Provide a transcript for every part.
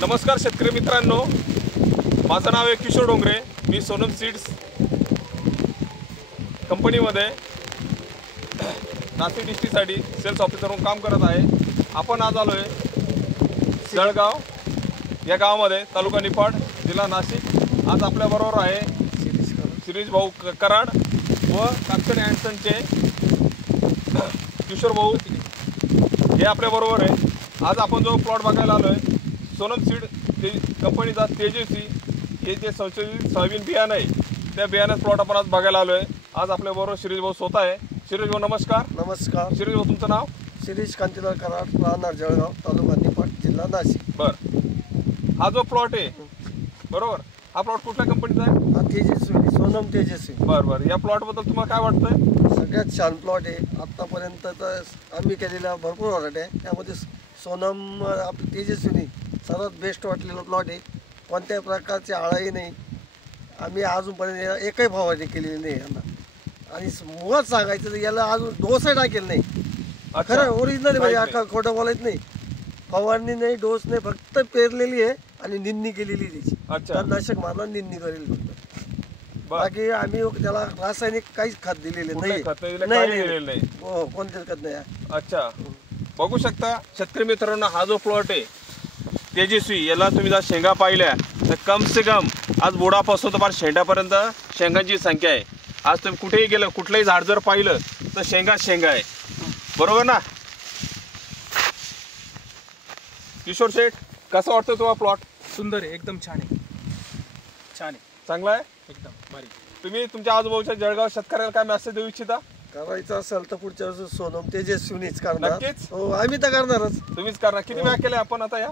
नमस्कार शेतकरी मित्रांनो, माझं नाव आहे किशोर डोंगरे। मी सोनम सीड्स कंपनीमध्ये नाशिक डिस्ट्रिक्टसाठी सेल्स ऑफिसर म्हणून काम करत आहे। आपण आज आलो आहे जळगाव या गावामध्ये, तालुका निफाड, जिल्हा नाशिक। आज आपल्याबरोबर आहे शिरीष भाऊ कराड व कापसे अँडसनचे किशोर भाऊ हे आपल्याबरोबर आहे। आज आपण जो प्लॉट बघायला आलो आहे सोनम सीड कंपनीचा तेजस्वी हे जे संशोधित सोयाबीन बियाणं आहे त्या बियाण्याचा प्लॉट आपण आज बघायला आलो आहे। आज आपल्याबरोबर शिरीष भाऊ स्वतः आहे। शिरीष भाऊ नमस्कार। नमस्कार। शिरीष भाऊ तुमचं नाव? शिरीष कांतीलाल कराड, राहणार जळगाव, तालुका निफाड, जिल्हा नाशिक। बरं, हा जो प्लॉट आहे बरोबर, हा प्लॉट कुठल्या कंपनीचा आहे? हा तेजस्वी, सोनम तेजस्वी। बरं बरं, या प्लॉटबद्दल तुम्हाला काय वाटतंय? सगळ्यात छान प्लॉट आहे। आत्तापर्यंत तर आम्ही केलेला भरपूर व्हरायटी आहे, त्यामध्ये सोनम आपली तेजस्वीनी सर्वात बेस्ट वाटलेला प्लॉट आहे। कोणत्याही प्रकारची आळाही नाही, आम्ही अजूनपर्यंत एकही फवारणी केलेली नाही यांना। आणि मुळात सांगायचं तर याला अजून डोसही टाकेल नाही। खरं ओरिजिनल म्हणजे अख्खा खोटं बोलायचं नाही, फवारणी नाही, डोस नाही, फक्त पेरलेली आहे आणि निंदणी केलेली त्याची। तणनाशक मारला, निंदणी करेल फक्त। बाकी आम्ही त्याला रासायनिक काहीच खत दिलेले नाही, कोणतेच खत नाही। अच्छा, बघू शकता शेतकरी मित्रांनो, हा जो प्लॉट आहे तेजस्वी, याला तुम्ही जर शेंगा पाहिल्या तर कम से कम आज बोडापासून तर शेंड्यापर्यंत शेंगांची संख्या आहे। आज तुम्ही कुठेही गेलं, कुठलंही झाड जर पाहिलं तर शेंगा आहे, बरोबर ना? किशोर शेठ, कसं वाटतं तुम्हाला प्लॉट? सुंदर आहे, एकदम छान आहे, छान आहे, चांगला आहे, एकदम भारी। तुम्ही तुमच्या आजूबाजूच्या जळगाव शेतकऱ्याला काय मेसेज देऊ इच्छिता? करायचं असेल तर पुढच्या वर्षी सोनम तेजस्वीनीच करणार। नक्कीच हो, आम्ही तर करणारच। तुम्हीच करणार। किती बॅग केले आपण आता या?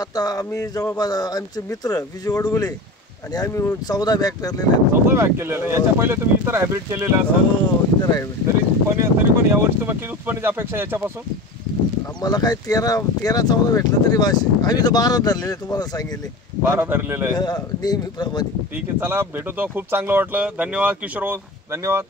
आता आम्ही जवळपास आमचे मित्र विजय वडगुले आणि आम्ही 14 बॅग पेरलेले आहेत। 14 बॅग केलेलं आहे। याच्या पहिले तुम्ही इतर हायब्रिड केलेलं असेल? हो, इतर हायब्रिड। तरी पण यावर्षी तुम्हाला किती उत्पन्नाची अपेक्षा आहे याच्यापासून? आम्हाला काय 13-14 भेटलं तरी भाषे। आम्ही तर 12 धरलेले, तुम्हाला सांगितले 12 धरलेलं आहे नेहमीप्रमाणे। ठीक आहे, चला भेटू तो। खूप चांगलं वाटलं। धन्यवाद किशोर, धन्यवाद।